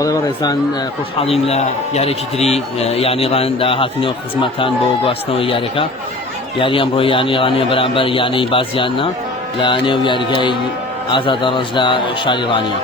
بەڵێ بەڕێزان خۆشحاڵین لە یاریێکی تری یانیڕاندا هاتنەوە خزمەتان بۆ گواستنەوەی یاریەکە یاری ئەمڕۆ یانیڕانیە بەرامبەر یانەی بازیاننا لە نێو یاریگای ئازادە ڕەش لە شاری ڕانیە.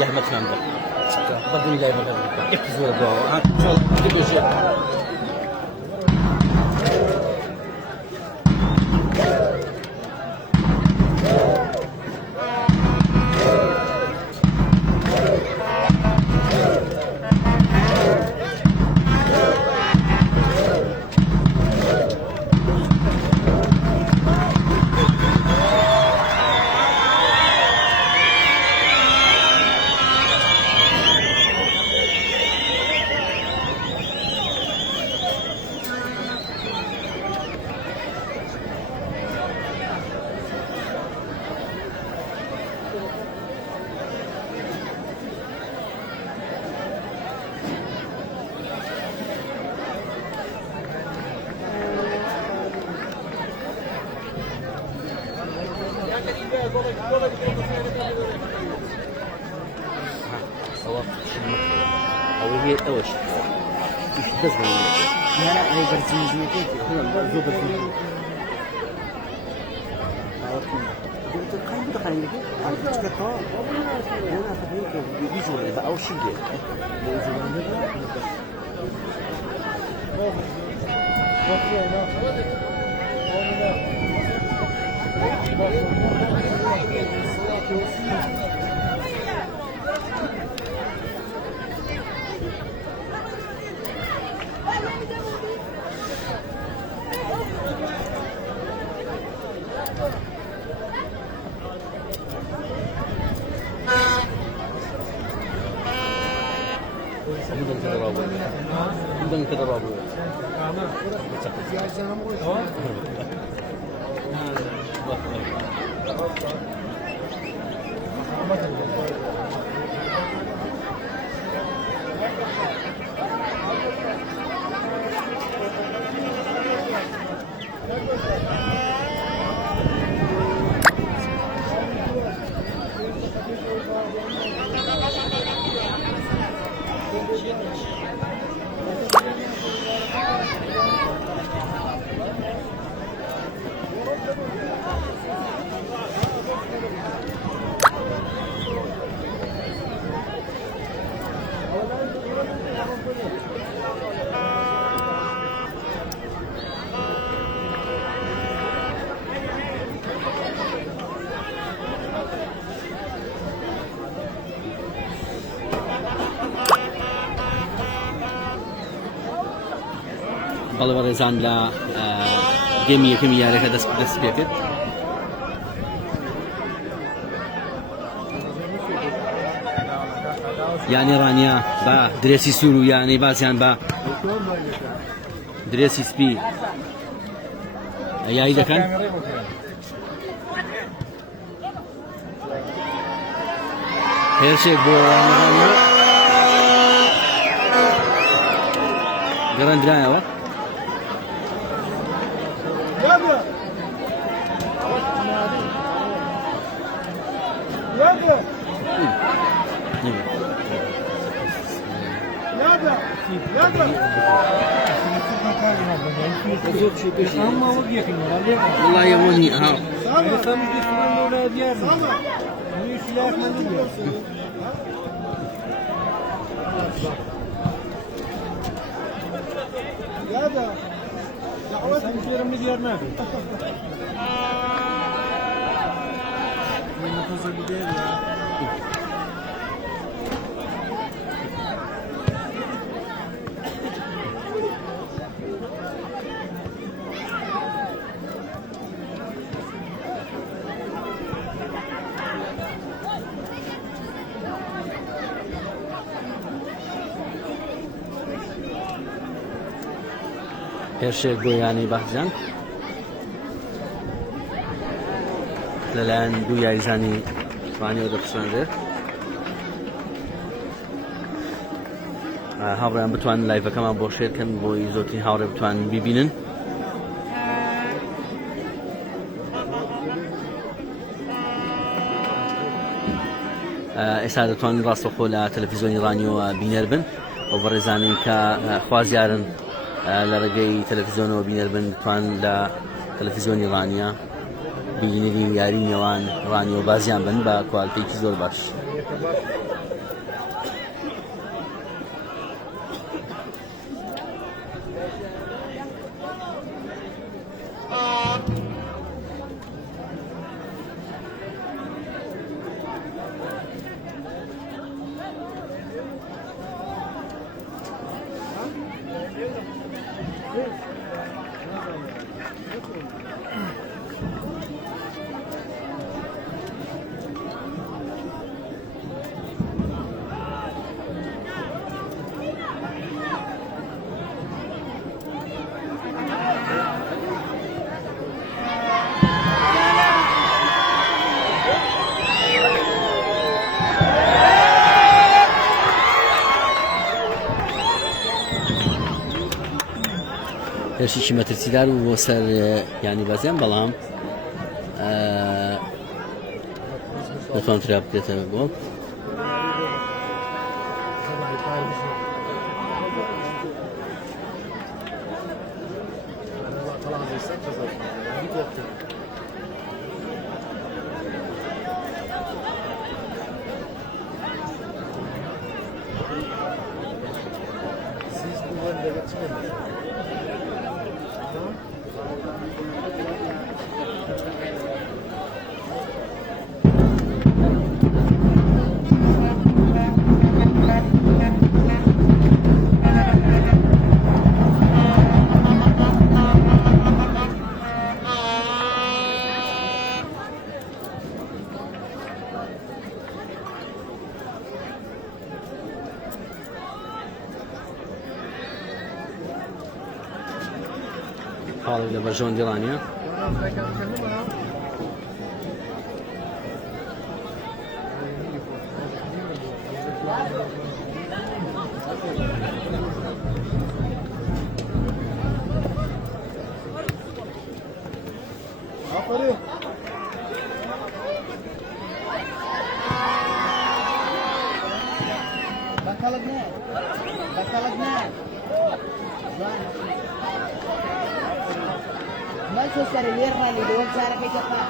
يهمك نمبر بدون جاي بقى يكتزوا الدواء تبي شيء أو هي أوش بس لا هي برزيزية كده زوب برزيزية قلت كم دخلني على كتاب أنا أخذك بيجوا إذا أو شيء بدون كذا رابو بەڵێ بەڕێزان لە گەمی یەکەمی یاریەکە دەست پێ کرد یانی ڕانیا بە درێسی سوور و یانەی بازیان بە درێسی سپی یاری دەکەن هێرشێک بۆ ڕانیا گەڕاندرایەوە والله يا وني ها هێرشێک بۆ یانی بەحجان لەلایەن دوو یاریزانی ڕانیەوە دەپسەندێت هاوڕێیان بتوانن لایڤەکەمان بۆ شێرکەن بۆی زۆرترین هاوڕێ بتوانن بیبینن ئێستا دەتوانن ڕاستەوخۆ لە تەلەڤیزیۆنی ڕانیەوە بینەر بن بۆ بەڕێزانین کە خوازیارن لە ڕێگەی تەلەڤیزیۆنەوە بینەر بن بتوان لە تەلەڤیزیۆنی ڕانیە بینەری یاری نێوان ڕانیەوە بازیان بن بە کواڵیتییەکی زۆر باش. هێرشێکی مەترسیدار و بۆ سەر یانی بازیان بەڵام دەتوانرا بکرێتەوە بۆ حاڵی لە بەرژەوەندی ڕانیە Masuk dari luar lagi dua cara kita pak.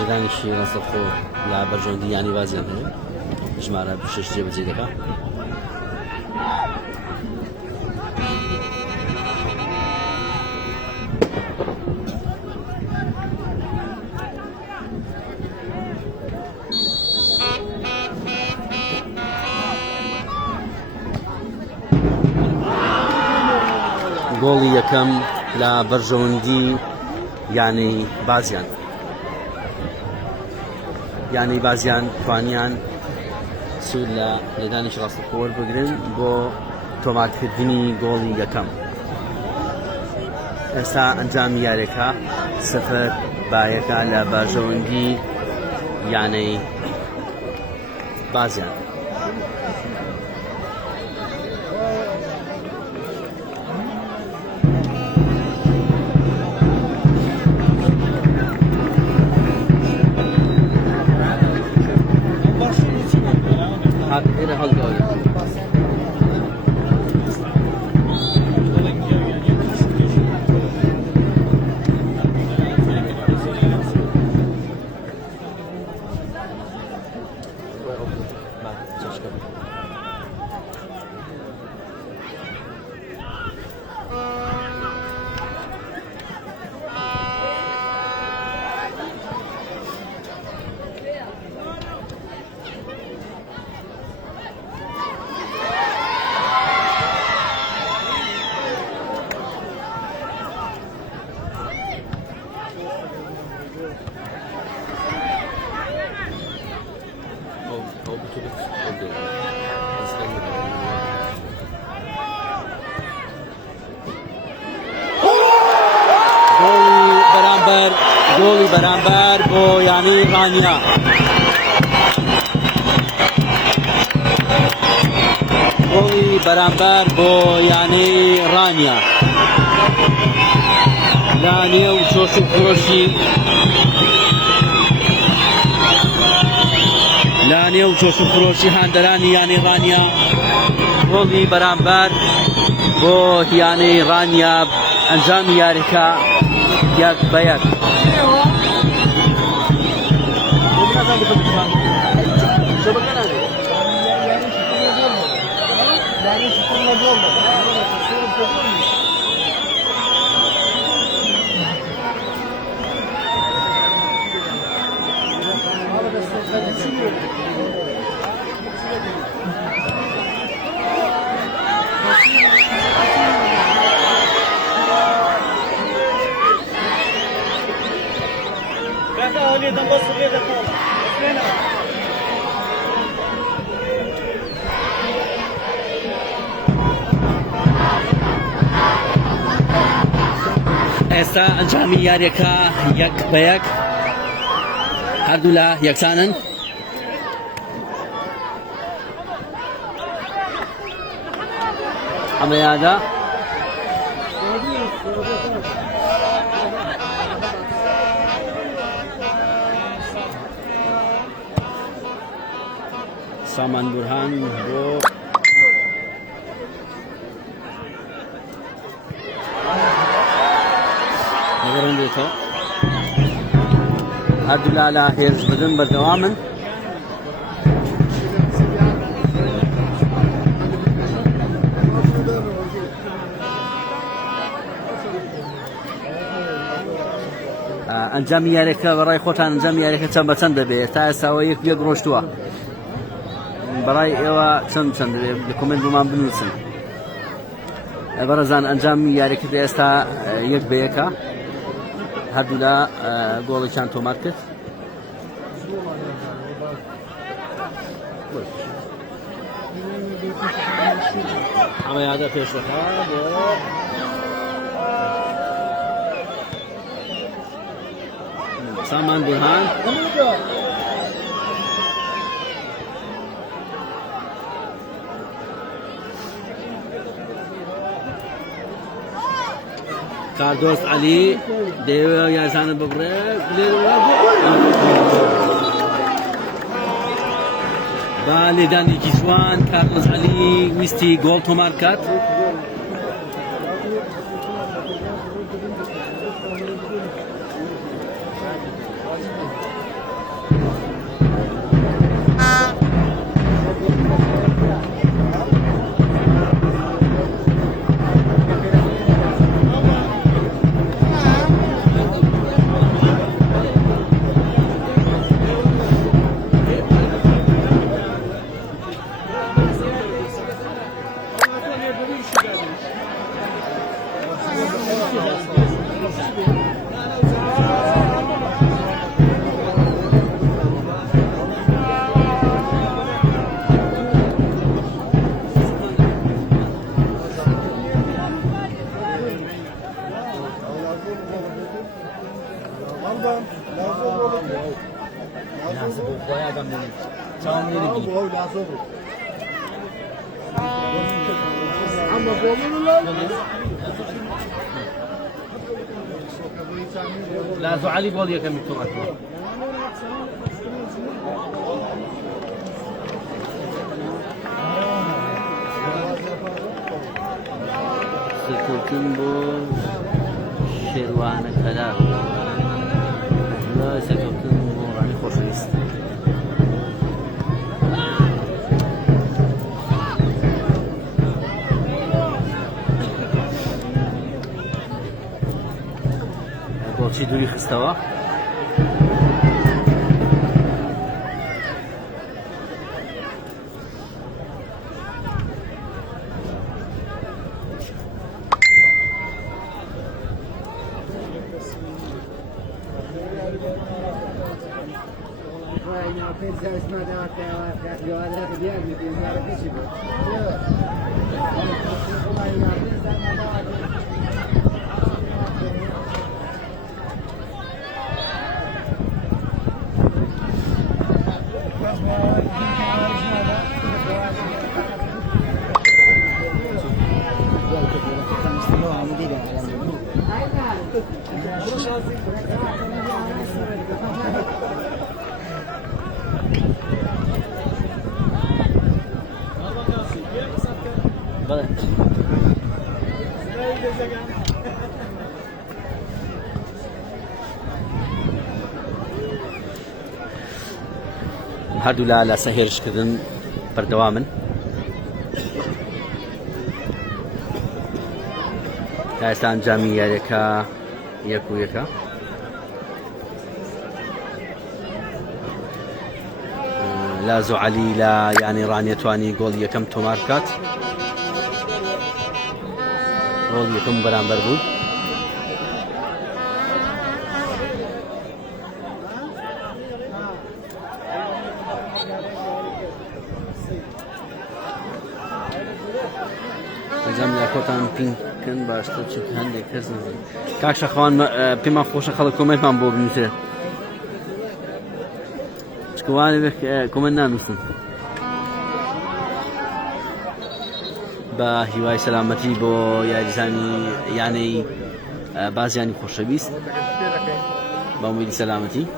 لێدانیشی ڕاستەخۆ لە بەرژەوەندی یانی بازیان هەیە ژمارە 26 جێبەجێ دەکات. گۆڵی یەکەم لە بەرژەوەندی یانی بازیان توانیان سوود لە لێدانیش ڕاستەخۆ وەربگرن بۆ تۆمارکردنی گۆڵی یەکەم. ئێستا ئەنجامی یاریەکە 0-1 لە بەرژەوەندی یانەی بازیان. Yine hal böyle. گۆڵی بەرامبەر بۆ یانی ڕانیا. گۆڵی بەرامبەر بۆ یانی ڕانیا لە نێو چۆش و خۆشی هاندەرانی یانی ڕانیا. گۆڵی بەرامبەر بۆ یانی ڕانیا ئەنجامی یاریەکە 1-1. ئێستا ئەنجامی یاریەکە 1-1 هەردوو لە یەکسانن. ئەمەیادا سامان بورهان بۆ نەگەڕێنرێتەوە. هەردوو لە هێرش بدن بەردەوامن. ئەنجامی یاریەکە بەڕای خۆتان ئەنجامی یاریەکە چەند بە چەند دەبێت؟ تا ئێستاوە یەک ڕۆشتووە. بەڕای ئێوە چەند دەبێت؟ لە کۆمنت بۆمان بنووسن. بەڕێزان ئەنجامی یاریەکە ئێستا 1-1 هەردوو لە گۆڵێکیان تۆمار کرد. ئەمەیادا پێشڕەکە بۆ سامان بورهان. کاردۆست عەلی دەیەوێت یارزانە ببڕێت با لێدانێکی جوان. کاردۆست عەلی ویستی گۆڵ تۆمار کات. لا زعلي بولي كم تومات سكوتن بو شروان كلام لا سكوتن بو راني خوشويست بولشي دوري خستوا هادو لا سهيرش كردن بردوامن تاستان جامعه یکا یکا لا زعلي لا يعني راني تواني جول يكم توماركات جول يكم برامبر بود جمع خودتان پینکن باشتر چه هندی کس نزد کاش خوان پیمان خوش خالق کمک من بود میشه چکوانی به کمک نمیستن با هیوای سلامتی با یاریزانی یعنی بازیانی خوشبیست با امید سلامتی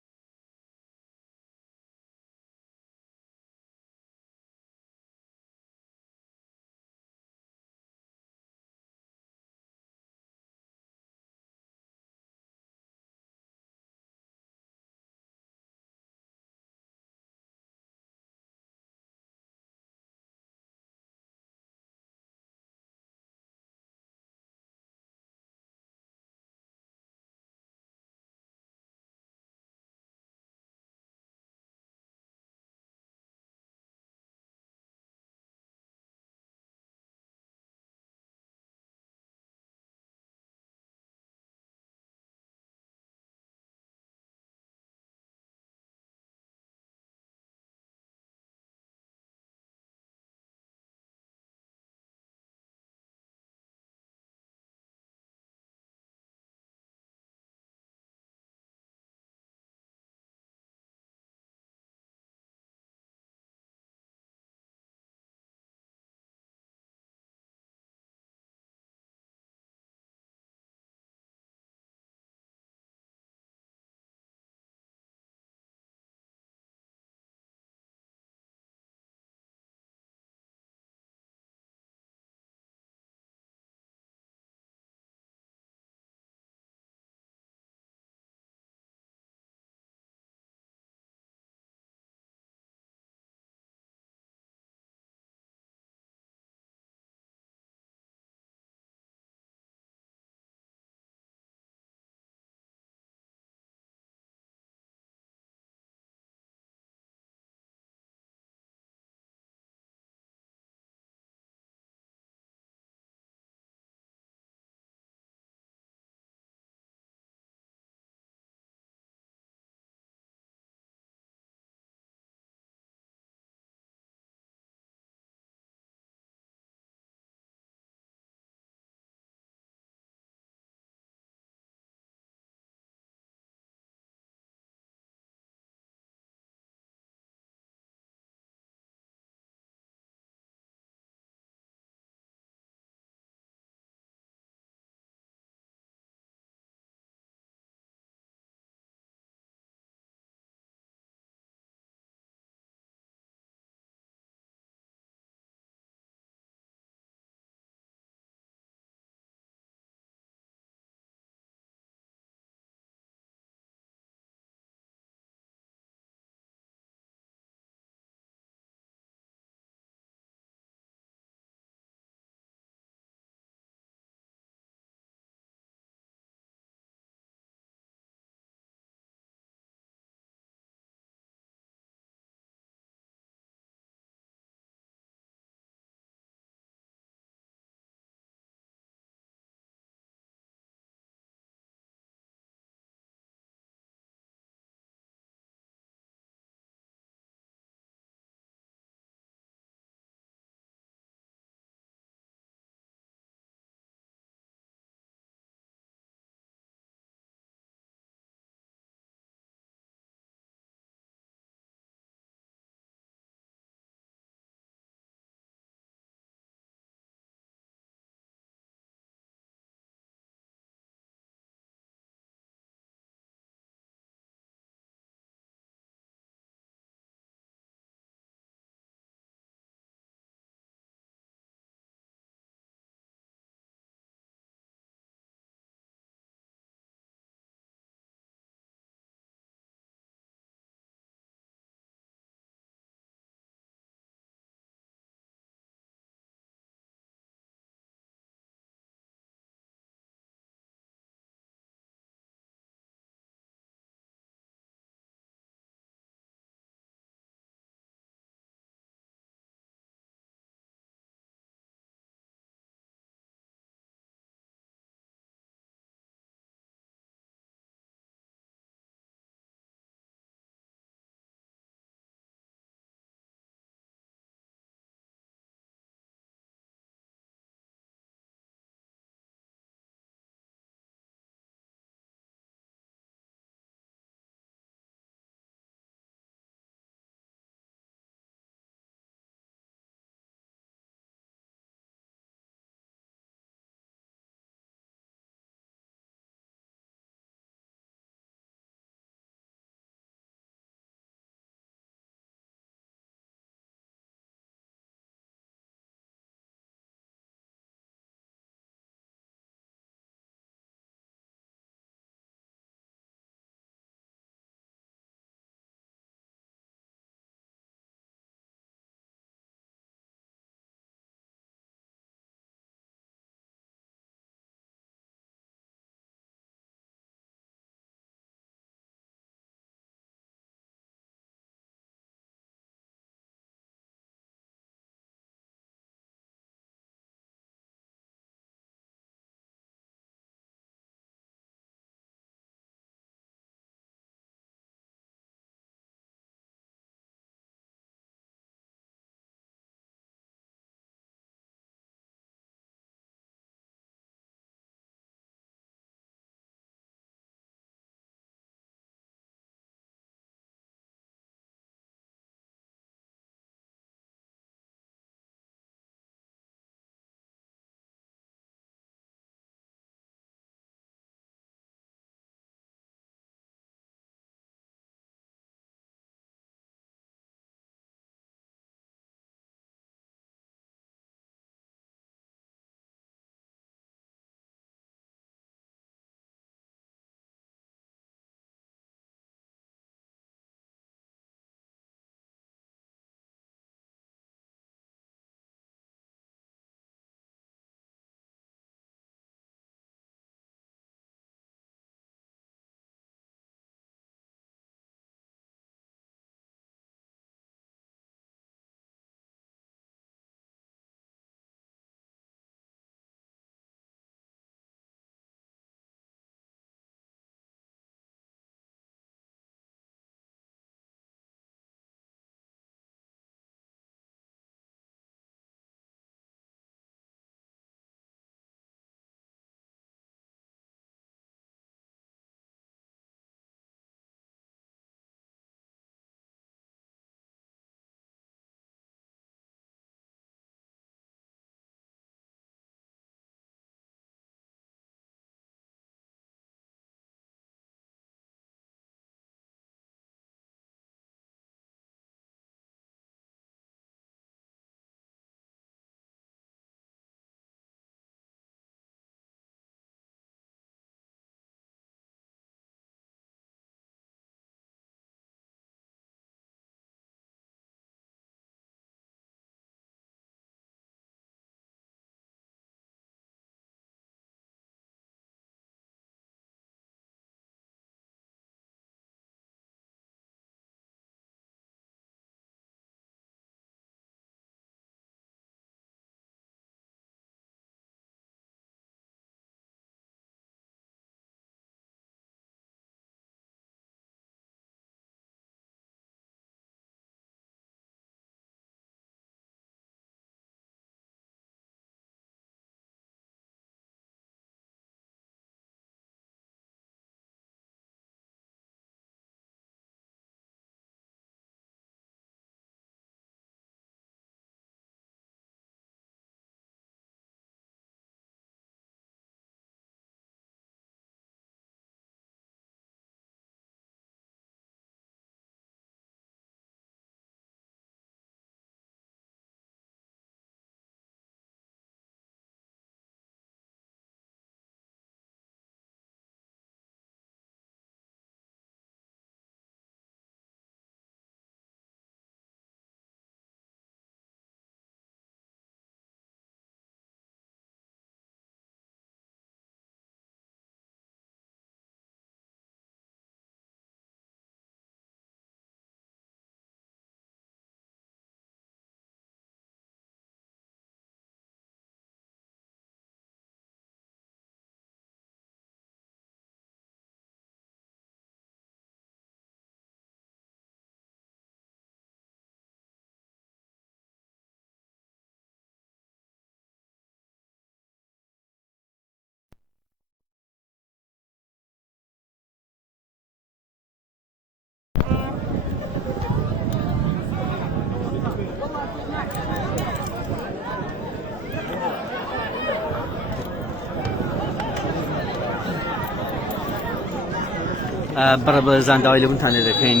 بەڕێبەرزان داوای لەبوونتان لێ دەکەین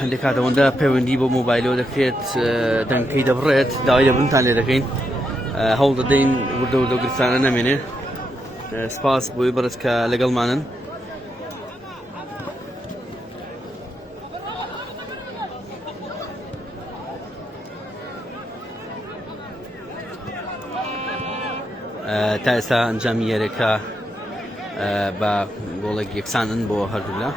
هەندێک کاتەوەندا پەیوەندی بۆ مۆبایلەوە دەکرێت دەنگەکەی دەبڕێت داوای لەبوونتان لێ دەکەین هەوڵ دەدەین وردە وردە گرفتانە نەمێنێ سپاس بۆی بەڕێز کە لەگەڵمانن تا ئێستا ئەنجامی یاریەکە بە گۆڵێک یەکسانن بۆ هەردوو لە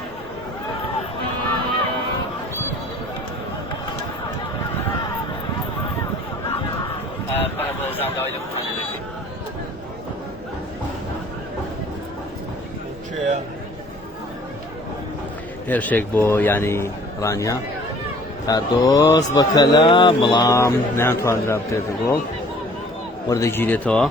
هێرشێک بۆ ینی ڕانیا تا دۆست بەکەلا بەڵام نەیانتوانرا بکرێتە گۆڵ وەردەگیرێتەوە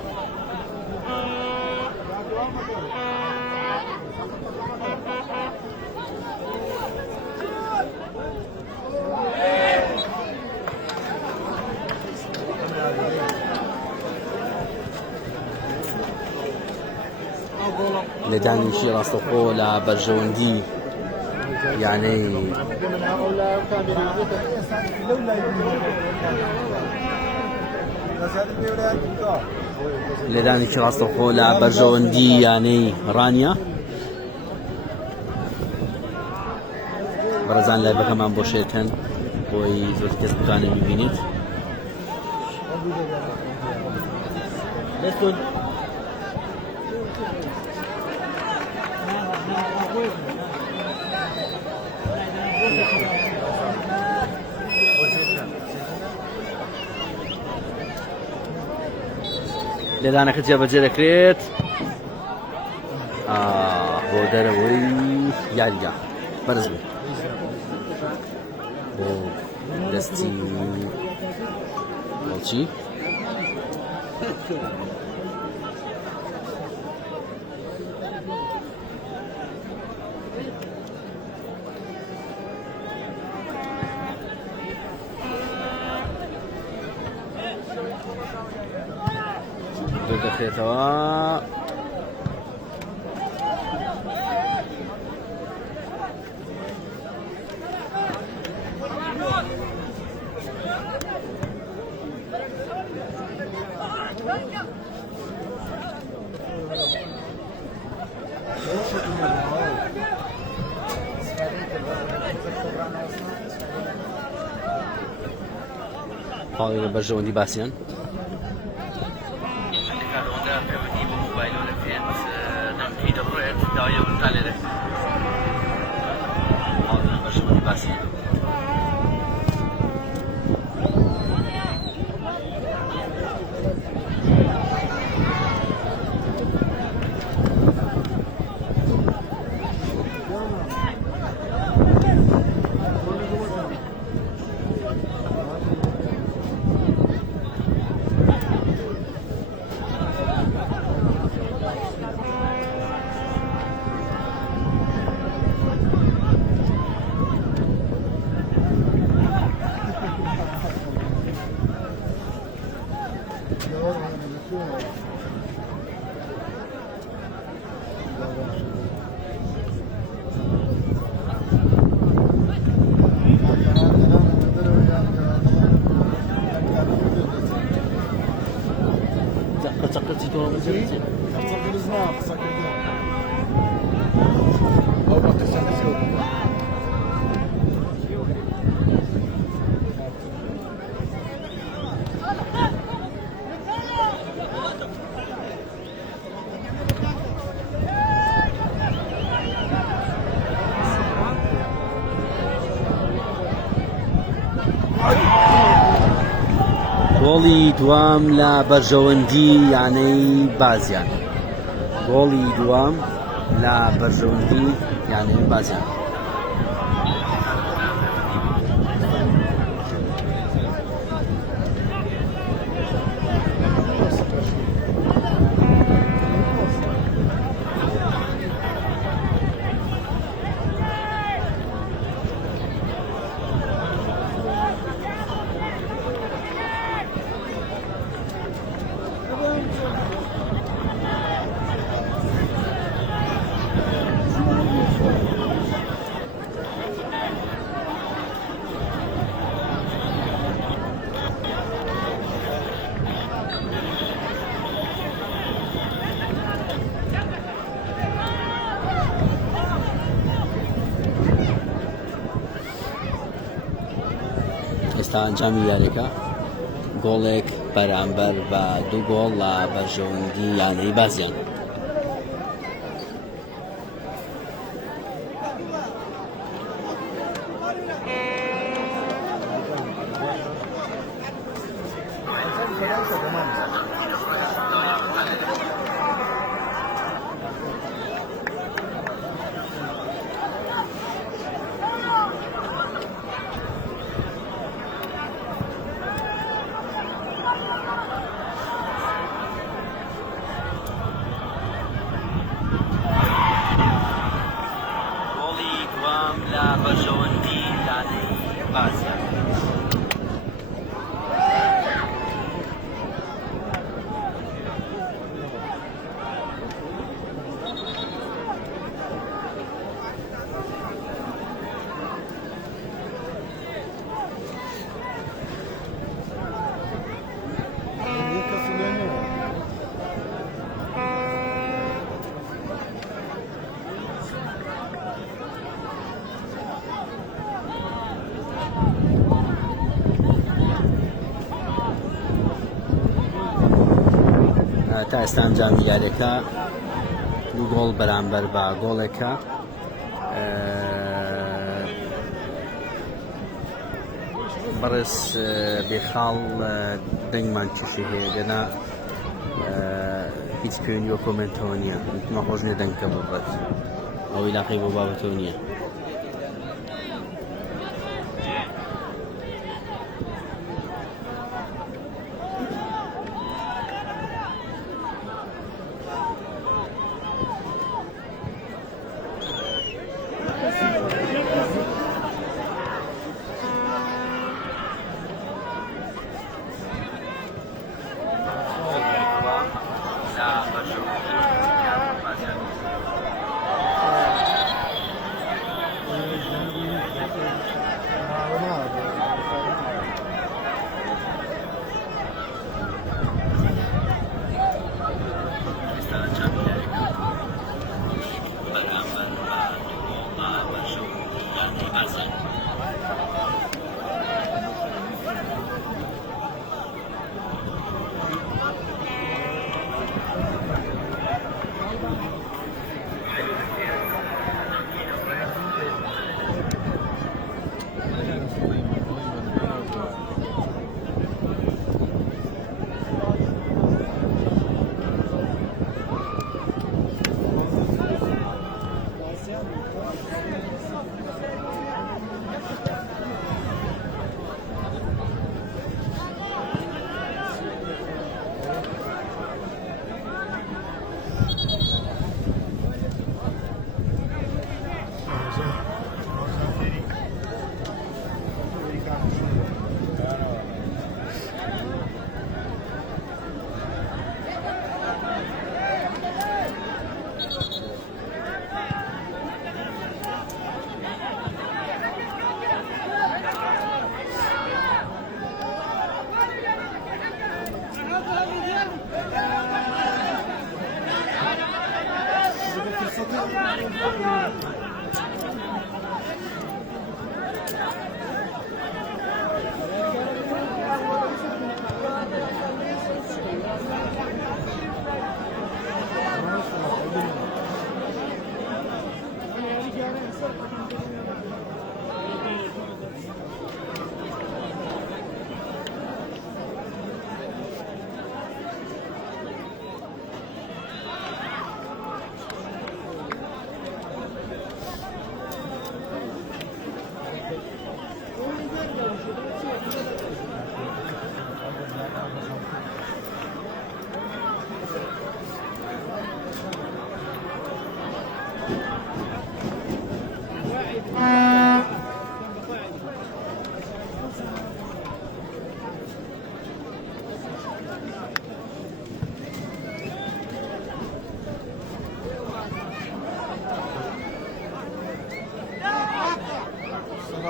لەدانیشی ڕاستەوخۆ لە بەرژەوەندی یانەی لەدانێکی ڕاستەوخۆ لە بەرژەوەندی یانەی ڕانیا بەڕێزان لایڤەکەمان بۆ شێرکەن بۆی زۆر کەس بتوانێت ببینیت لێدانەکە جێبەجێ دەکرێت بۆ دەرەوەی یاریگا بەرز بوو بۆ دەستی بەڵچی دەخێتەوە پاڵی بەرژەوەندی باسییان گۆڵی دوام لە بەرژەوەندی یانەی بازیان گۆڵی دوام لە بەرژەوەندی یانەی بازیان ئێستا ئەنجامی یاریەکە گۆڵێک بەرامبەر بە 2 گۆڵ لە بەرژەوەندی یانەی بازیان. لا بەرژەوەندی یانەی بازیان. تا ئێستا ئەنجامی یاریەکە 2 گۆڵ بەرامبەر بە گۆڵێکە. بەڕێز بێخاڵ دەنگمان چشی هەیە لەنا هیچ پێوەنی وە کۆمنتەوە نییە، مە خۆش نیە دەنگکە ببڕێت، ئەوەی لاقی بۆ بابەتەوە نییە.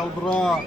البراء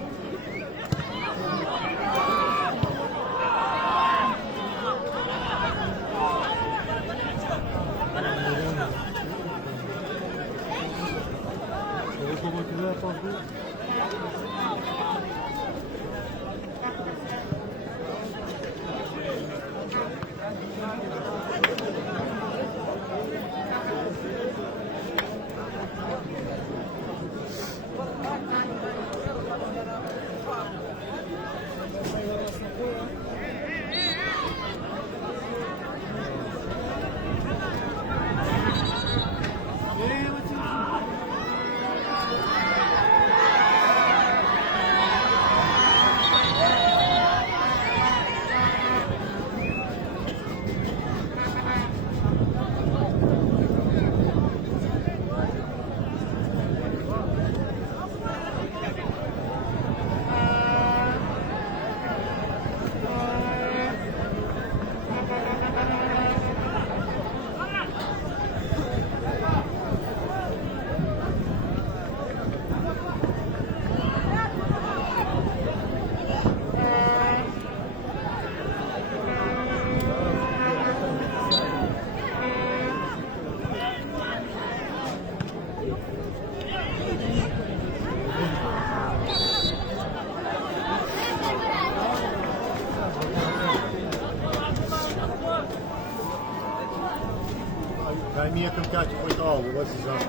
دائما يكون كاتب ويطاول بس زعما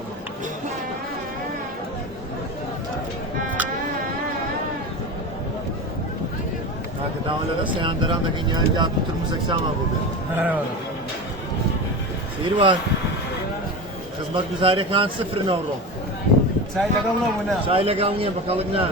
هكذا داولا سيان دران da genial ya tuturmuş ama bugün. Sirvan. Hizmet güzari kan 0 euro. Çayla kalma mı ne? Çayla kalmaya bakalım ne?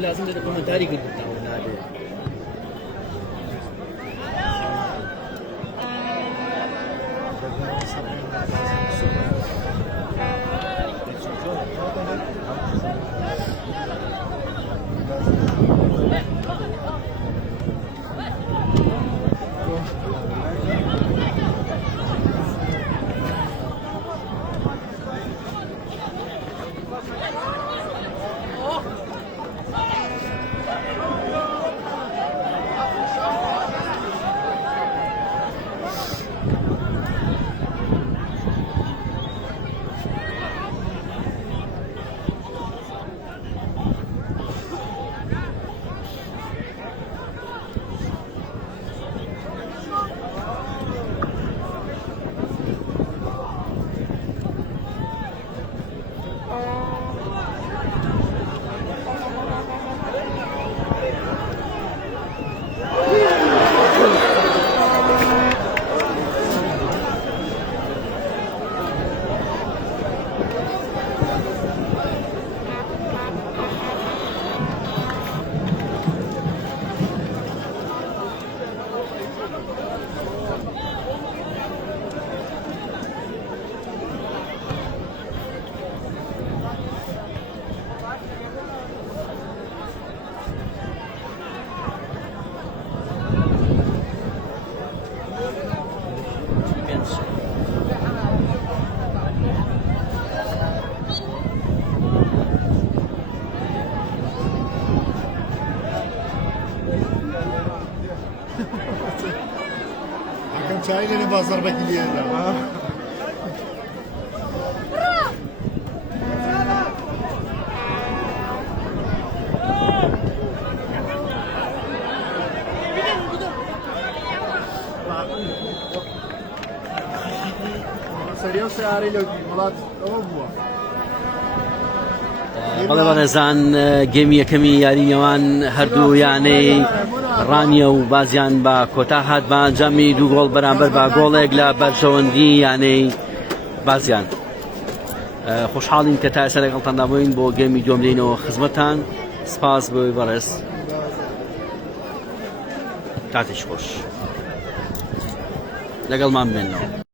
لازم ده كومنتاري قلت هذا Hakan çayla ne bazar bekliyor ya. Seriyo seyareyle Murat tamam mı? بەڵێ بەڕێزان گەمی یەکەمی یاریەوان هەردوو یانەی ڕانیە و بازیان بە کۆتا هات بە ئەنجامی 2 گۆڵ بەرامبەر بە گۆڵێک لە بەرژەوەندی یانەی بازیان. خۆشحاڵین کە تا ئێستا لەگەڵتاندا بووین بۆ گەمی دووەم دێنەوە خزمەتتان. سپاس بۆی بەڕێز. کاتێکی خۆش لەگەڵمان بێنەوە.